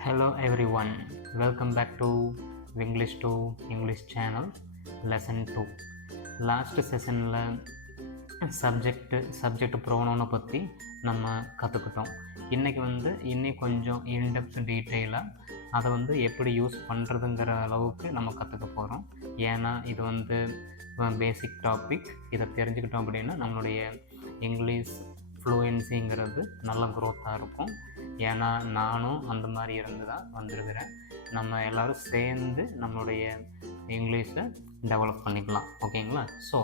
Hello everyone welcome back to English to English channel lesson two last செஷனில் subject subject ப்ரோனோனை பற்றி நம்ம கற்றுக்கிட்டோம் இன்றைக்கி வந்து இன்னும் கொஞ்சம் இன்டெப்த் டீட்டெயிலாக அதை வந்து எப்படி யூஸ் பண்ணுறதுங்கிற அளவுக்கு நம்ம கற்றுக்க போகிறோம் ஏன்னா இது வந்து பேசிக் டாபிக் இதை தெரிஞ்சுக்கிட்டோம் அப்படின்னா நம்மளுடைய இங்கிலீஷ் ஃப்ளூயன்சிங்கிறது நல்ல க்ரோத்தாக இருக்கும். ஏன்னா நானும் அந்த மாதிரி இருந்து தான் வந்திருக்கிறேன். நம்ம எல்லோரும் சேர்ந்து நம்மளுடைய இங்கிலீஷை டெவலப் பண்ணிக்கலாம். ஓகேங்களா? ஸோ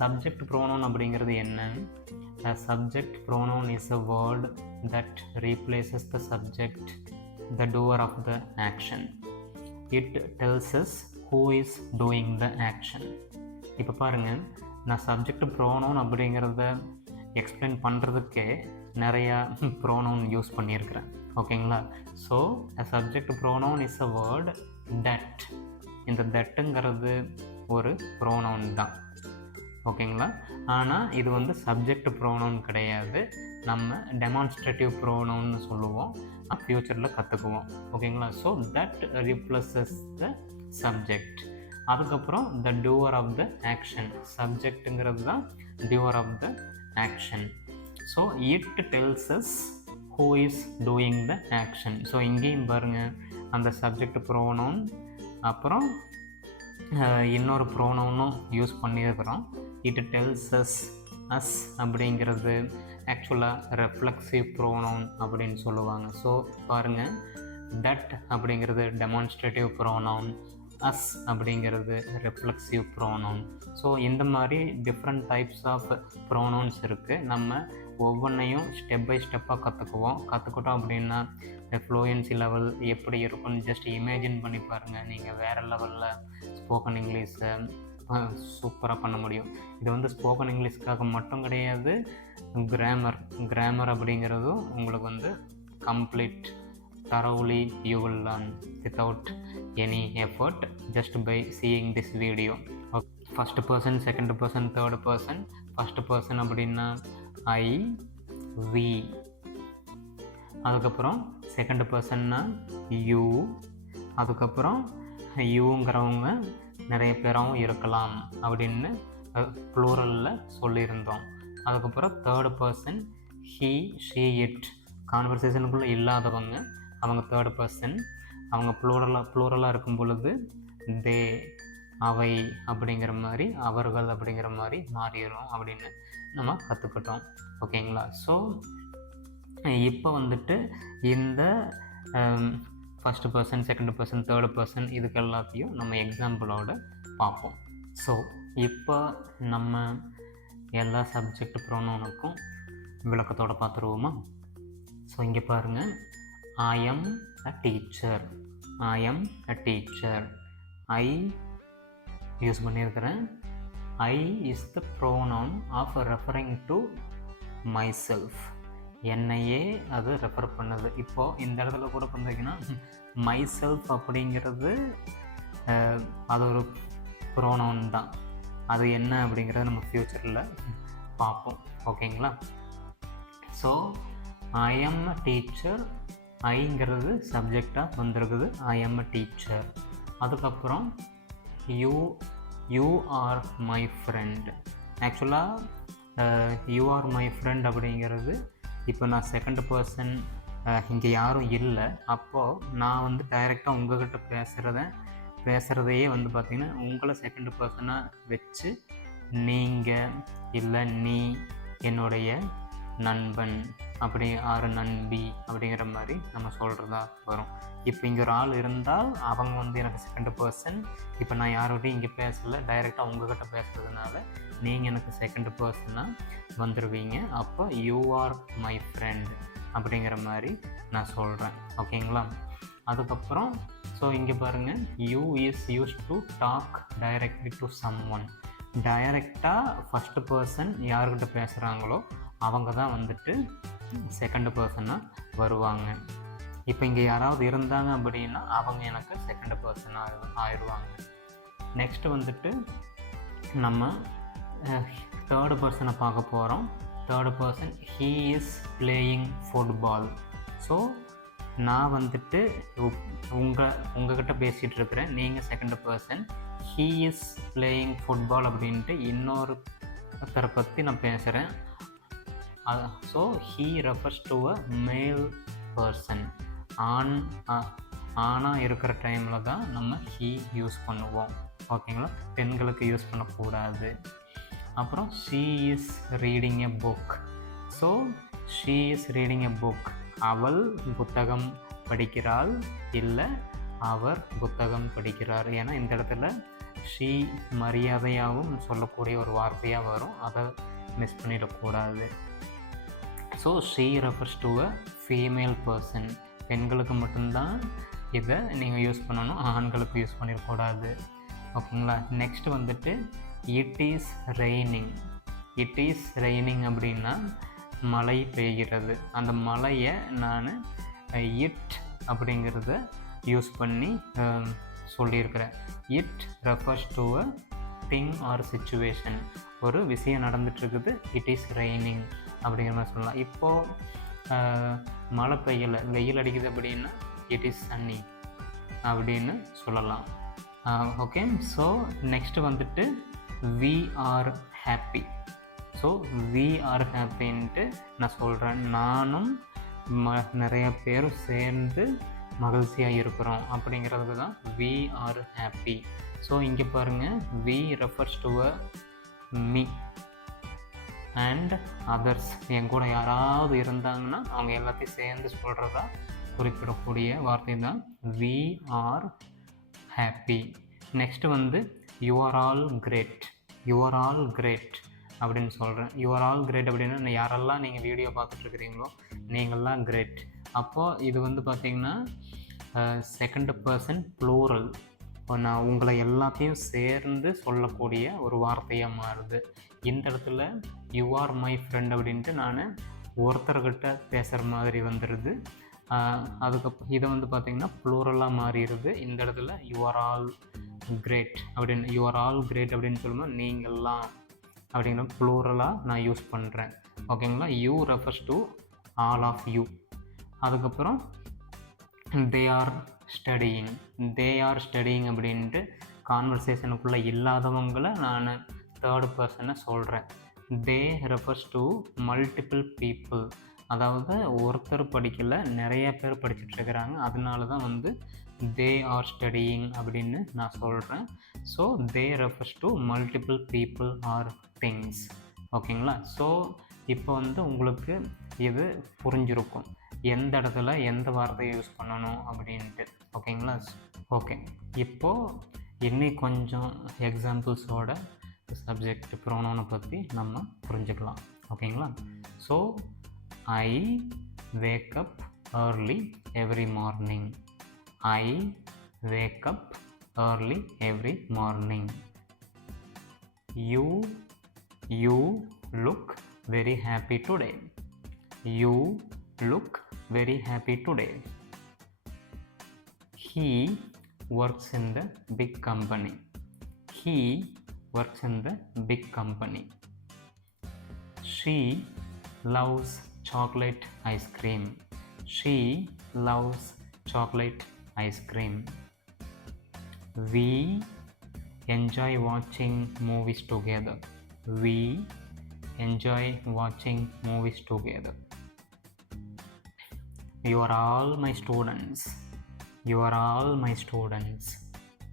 சப்ஜெக்ட் ப்ரோனோன் அப்படிங்கிறது என்ன? Subject pronoun is a word that replaces the subject the doer of the action it tells us who is doing the action இப்போ பாருங்கள் நான் சப்ஜெக்ட் ப்ரோனோன் அப்படிங்கிறத எக்ஸ்பிளைன் பண்ணுறதுக்கே நிறையா ப்ரோனவுன் யூஸ் பண்ணியிருக்கிறேன். ஓகேங்களா so a subject pronoun is a word that இந்த தட்டுங்கிறது ஒரு ப்ரோனவுன் தான். ஓகேங்களா ஆனால் இது வந்து சப்ஜெக்ட் ப்ரோனவுன் கிடையாது. நம்ம டெமான்ஸ்ட்ரேட்டிவ் ப்ரோனவுன்னு சொல்லுவோம். ஃப்யூச்சரில் கற்றுக்குவோம் ஓகேங்களா so that replaces the subject அதுக்கப்புறம் the doer of the action சப்ஜெக்ட்டுங்கிறது தான் doer of the action so it tells us who is doing the action so இங்கேயும் பாருங்கள் அந்த சப்ஜெக்ட் ப்ரோனவுன் அப்புறம் இன்னொரு ப்ரோனவுனும் யூஸ் பண்ணியிருக்கிறோம். இட் டெல்ஸ் அஸ் அஸ் அப்படிங்கிறது ஆக்சுவலாக ரெஃப்ளெக்ஸிவ் ப்ரோனவுன் அப்படின்னு சொல்லுவாங்க. ஸோ பாருங்கள் தட் அப்படிங்கிறது டெமான்ஸ்ட்ரேட்டிவ் ப்ரோனவுன் அஸ் அப்படிங்கிறது ரெஃப்ளெக்சிவ் ப்ரோனோன் ஸோ இந்த மாதிரி டிஃப்ரெண்ட் டைப்ஸ் ஆஃப் ப்ரோனோன்ஸ் இருக்குது நம்ம ஒவ்வொன்றையும் ஸ்டெப் பை ஸ்டெப்பாக கற்றுக்குவோம் கற்றுக்கிட்டோம் அப்படின்னா ஃப்ளூயன்சி லெவல் எப்படி இருக்கும்னு ஜஸ்ட் இமேஜின் பண்ணி பாருங்கள் நீங்கள் வேறு லெவலில் ஸ்போக்கன் இங்கிலீஷை சூப்பராக பண்ண முடியும். இது வந்து ஸ்போக்கன் இங்கிலீஷ்க்காக மட்டும் கிடையாது கிராமர் கிராமர் அப்படிங்கிறதும் உங்களுக்கு வந்து complete thoroughly you will learn without any effort just by seeing this video. First person second person third person first person அப்படின்னா ஐ வி அதுக்கப்புறம் செகண்ட் பர்சன்னா யூ அதுக்கப்புறம் யூங்கிறவங்க நிறைய பேராகவும் இருக்கலாம் அப்படின்னு ப்ளூரலில் சொல்லியிருந்தோம். அதுக்கப்புறம் third person he she it கான்வர்சேஷனுக்குள்ளே இல்லாதவங்க அவங்க தேர்ட் பர்சன் அவங்க ப்ளூரலாக ப்ளூரலாக இருக்கும் பொழுது தே அவை அப்படிங்கிற மாதிரி அவர்கள் அப்படிங்கிற மாதிரி மாறிடும் அப்படின்னு நம்ம கற்றுக்கிட்டோம் ஓகேங்களா? ஸோ இப்போ வந்துட்டு இந்த first person second person third person இதுக்கு எல்லாத்தையும் நம்ம எக்ஸாம்பிளோட பார்ப்போம். ஸோ இப்போ நம்ம எல்லா சப்ஜெக்ட் ப்ரோனோனுக்கும் விளக்கத்தோடு பார்த்துருவோமா? ஸோ இங்கே பாருங்கள் I am a teacher I am a teacher I use பண்ணியிருக்கிறேன். I is the pronoun of referring to myself என்னையே அது ரெஃபர் பண்ணுது. இப்போது இந்த இடத்துல கூட பார்த்தீங்கன்னா மை செல்ஃப் அப்படிங்கிறது அது ஒரு ப்ரோனவுன் தான். அது என்ன அப்படிங்கிறத நம்ம ஃப்யூச்சரில் பார்ப்போம். ஓகேங்களா so I am a teacher ஐங்கிறது சப்ஜெக்டாக வந்திருக்குது. ஐ எம் அ டீச்சர் அதுக்கப்புறம் you you are my friend ஆக்சுவலாக யூ ஆர் மை ஃப்ரெண்ட் அப்படிங்கிறது இப்போ நான் செகண்ட் பர்சன் இங்கே யாரும் இல்லை. அப்போது நான் வந்து டைரெக்டாக உங்கள்கிட்ட பேசுகிறத பேசுகிறதையே வந்து பார்த்திங்கன்னா உங்களை செகண்ட் பர்சனாக வச்சு நீங்கள் இல்லை நீ என்னுடைய நண்பன். அப்படி ஆறு நண்பி அப்படிங்கிற மாதிரி நம்ம சொல்கிறதா வரும். இப்போ இங்கே ஒரு ஆள் இருந்தால் அவங்க வந்து எனக்கு செகண்ட் பர்சன் இப்போ நான் யாரோடையும் இங்கே பேசலை டைரெக்டாக உங்ககிட்ட பேசுகிறதுனால நீங்கள் எனக்கு செகண்ட் பர்சனாக வந்துடுவீங்க அப்போ யூ ஆர் மை ஃப்ரெண்ட் அப்படிங்கிற மாதிரி நான் சொல்கிறேன் ஓகேங்களா அதுக்கப்புறம் ஸோ இங்கே பாருங்கள் you is use to talk directly to someone டைரெக்டாக ஃபஸ்ட்டு பர்சன் யார்கிட்ட பேசுகிறாங்களோ அவங்க தான் வந்துட்டு செகண்ட் பர்சனாக வருவாங்க. இப்போ இங்கே யாராவது இருந்தாங்க அப்படின்னா அவங்க எனக்கு செகண்ட் பர்சனாக ஆயிடுவாங்க. நெக்ஸ்ட்டு வந்துட்டு நம்ம தேர்டு பர்சனை பார்க்க போகிறோம் third person he is playing football so நான் வந்துட்டு உங்கள் உங்ககிட்ட பேசிகிட்டு இருக்கிறேன். நீங்கள் second person he is playing football அப்படின்ட்டு இன்னொருத்தரை பற்றி நான் பேசுகிறேன் so he refers to a male person ஆண் ஆணாக இருக்கிற டைமில் தான் நம்ம ஹீ யூஸ் பண்ணுவோம். ஓகேங்களா பெண்களுக்கு யூஸ் பண்ணக்கூடாது. அப்புறம் she is reading a book so she is reading a book அவள் புத்தகம் படிக்கிறாள். இல்லை அவர் புத்தகம் படிக்கிறார். ஏன்னா இந்த இடத்துல ஷீ மரியாதையாகவும் சொல்லக்கூடிய ஒரு வார்த்தையாக வரும். அதை மிஸ் பண்ணிடக்கூடாது. So she refers to a female person பெண்களுக்கு மட்டும்தான் இதை நீங்கள் யூஸ் பண்ணணும். ஆண்களுக்கு யூஸ் பண்ணிடக்கூடாது. ஓகேங்களா நெக்ஸ்ட் வந்துட்டு it is raining it is raining அப்படின்னா மழை பெய்கிறது. அந்த மழையை நான் இட் அப்படிங்கிறத யூஸ் பண்ணி சொல்லியிருக்கிறேன். It refers to a thing or situation ஒரு விஷயம் நடந்துட்டுருக்குது இட் இஸ் ரெய்னிங் அப்படிங்கிற மாதிரி சொல்லலாம். இப்போது மழை பெய்யலை வெயில் அடிக்குது அப்படின்னா இட் இஸ் சன்னி அப்படின்னு சொல்லலாம். ஓகே ஸோ நெக்ஸ்ட்டு வந்துட்டு are happy so we are R ஹாப்பின்ட்டு நான் சொல்கிறேன் நானும் ம நிறைய பேரும் சேர்ந்து மகிழ்ச்சியாக இருக்கிறோம் அப்படிங்கிறதுக்கு தான் வி ஆர் ஹாப்பி ஸோ இங்கே பாருங்கள் we refers to a me and others என் கூட யாராவது இருந்தாங்கன்னா அவங்க எல்லாத்தையும் சேர்ந்து சொல்கிறதா குறிப்பிடக்கூடிய வார்த்தை தான் வி ஆர் ஹாப்பி நெக்ஸ்ட்டு வந்து you are all great you are all great அப்படின்னு சொல்கிறேன் யூ ஆர் ஆல் கிரேட் அப்படின்னா யாரெல்லாம் நீங்கள் வீடியோ பார்த்துட்ருக்கிறீங்களோ நீங்கள்லாம் கிரேட் அப்போது இது வந்து பார்த்திங்கன்னா செகண்ட் பர்சன் ப்ளூரல் இப்போ நான் உங்களை எல்லாத்தையும் சேர்ந்து சொல்லக்கூடிய ஒரு வார்த்தையாக மாறுது. இந்த இடத்துல யூ ஆர் மை ஃப்ரெண்ட் அப்படின்ட்டு நான் ஒருத்தர்கிட்ட பேசுகிற மாதிரி வந்துடுது அதுக்கப்புறம் இதை வந்து பார்த்திங்கன்னா ப்ளூரலாக மாறிடுது இந்த இடத்துல யூ ஆர் ஆல் கிரேட் அப்படின்னு யூ ஆர் ஆல் கிரேட் அப்படின்னு சொல்லும்போது நீங்கள்லாம் அப்படிங்கிற ப்ளூரலாக நான் யூஸ் பண்ணுறேன் ஓகேங்களா you refers to all of you அதுக்கப்புறம் they are studying they are studying அப்படின்ட்டு கான்வர்சேஷனுக்குள்ளே இல்லாதவங்களை நான் தேர்ட் பர்சனை சொல்கிறேன் they refers to multiple people அதாவது ஒருத்தர் படிக்கலை நிறைய பேர் படிச்சுட்ருக்கிறாங்க அதனால தான் வந்து தே ஆர் ஸ்டடியிங் அப்படின்னு நான் சொல்கிறேன் so they refers to multiple people or things ஓகேங்களா? ஸோ இப்போ வந்து உங்களுக்கு இது புரிஞ்சிருக்கும். எந்த இடத்துல எந்த வார்த்தையை யூஸ் பண்ணணும் அப்படின்ட்டு. ஓகேங்களா? ஓகே இப்போது இன்னும் கொஞ்சம் எக்ஸாம்பிள்ஸோட சப்ஜெக்ட் ப்ரோனோனை பற்றி நம்ம புரிஞ்சுக்கலாம் ஓகேங்களா so I wake up early every morning I wake up early every morning you you look very happy today. You look very happy today. He works in the big company. He works in the big company. She loves chocolate ice cream. She loves chocolate ice cream. We enjoy watching movies together. We enjoy watching movies together. You are all my students. You are all my students.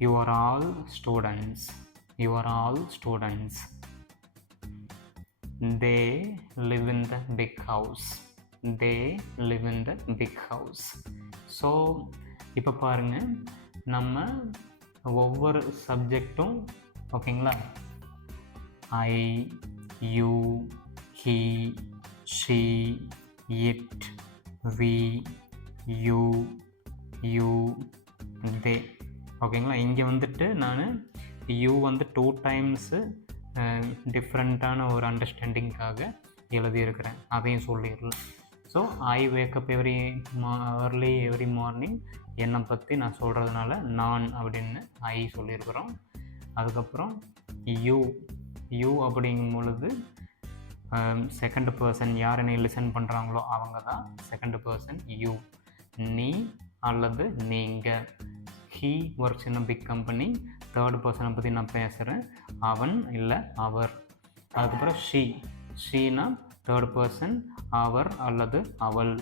You are all students. You are all students. They live in the big house. They live in the big house. So இப்போ பாருங்கள் நம்ம ஒவ்வொரு சப்ஜெக்டும் ஓகேங்களா I you he she it we you you they ஓகேங்களா இங்கே வந்துட்டு நான் யூ வந்து டூ டைம்ஸு டிஃப்ரெண்ட்டான ஒரு அண்டர்ஸ்டாண்டிங்காக எழுதியிருக்கிறேன். அதையும் சொல்லிடலாம். So I wake up every ma early every morning என்னை பற்றி நான் சொல்கிறதுனால நான் அப்படின்னு ஐ சொல்லியிருக்கிறோம். அதுக்கப்புறம் யூ யூ அப்படிங்கும் பொழுது செகண்ட் பர்சன் யார் என்னை லிசன் பண்ணுறாங்களோ அவங்க தான் செகண்ட் பர்சன் யூ நீ அல்லது நீங்கள் he works in big company third பர்சனை பற்றி நான் பேசுகிறேன் அவன் இல்லை அவர். அதுக்கப்புறம் ஷீ ஷீனா தேர்ட் பர்சன் அவர் அல்லது அவள்.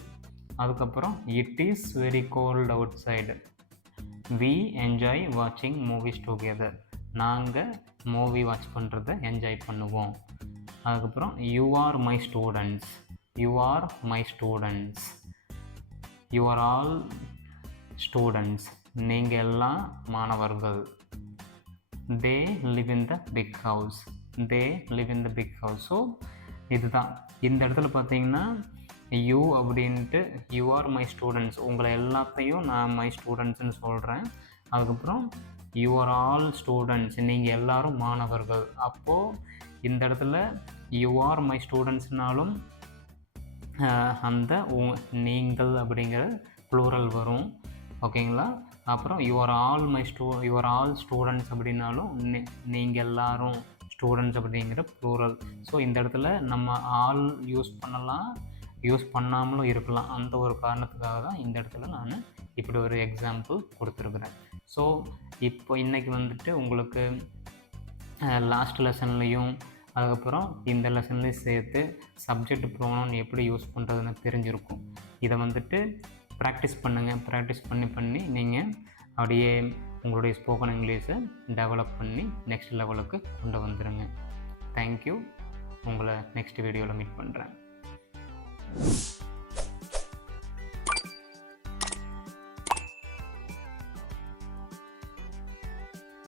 அதுக்கப்புறம் it is very cold outside we enjoy வாட்சிங் மூவிஸ் டுகெதர் நாங்கள் மூவி வாட்ச் பண்ணுறத என்ஜாய் பண்ணுவோம். அதுக்கப்புறம் you are my students you are my students you are all students நீங்கள் எல்லாம் மாணவர்கள். They live in the big house they live in the big house so இதுதான். இந்த இடத்துல பார்த்தீங்கன்னா யூ அப்படின்ட்டு யூ ஆர் மை ஸ்டூடெண்ட்ஸ் உங்களை எல்லாத்தையும் நான் மை ஸ்டூடெண்ட்ஸ்னு சொல்கிறேன் அதுக்கப்புறம் யூ ஆர் ஆல் ஸ்டூடெண்ட்ஸ் நீங்கள் எல்லாரும் மாணவர்கள். அப்போது இந்த இடத்துல யூ ஆர் மை ஸ்டூடெண்ட்ஸ்னாலும் அந்த உ- நீங்கள் அப்படிங்கிற ப்ளூரல் வரும். ஓகேங்களா அப்புறம் your all my stu your all students அப்படின்னாலும் நீங்கள் எல்லாரும் ஸ்டூடெண்ட்ஸ் அப்படிங்கிற ப்ளூரல் ஸோ இந்த இடத்துல நம்ம ஆல் யூஸ் பண்ணலாம் யூஸ் பண்ணாமலும் இருக்கலாம். அந்த ஒரு காரணத்துக்காக தான் இந்த இடத்துல நான் இப்படி ஒரு எக்ஸாம்பிள் கொடுத்துருக்குறேன். ஸோ இப்போ இன்றைக்கி வந்துட்டு உங்களுக்கு லாஸ்ட் லெசன்லேயும் அதுக்கப்புறம் இந்த லெசன்லேயும் சேர்த்து சப்ஜெக்ட் ப்ரோனோன் எப்படி யூஸ் பண்ணுறதுன்னு தெரிஞ்சிருக்கும். இதை வந்துட்டு ப்ராக்டிஸ் பண்ணுங்கள் ப்ராக்டிஸ் பண்ணி பண்ணி நீங்கள் அப்படியே உங்களுடைய ஸ்போக்கன் இங்கிலீஷை டெவலப் பண்ணி நெக்ஸ்ட் லெவலுக்கு கொண்டு வந்துடுங்க தேங்க்யூ உங்களை நெக்ஸ்ட் வீடியோவில் மீட் பண்ணுறேன்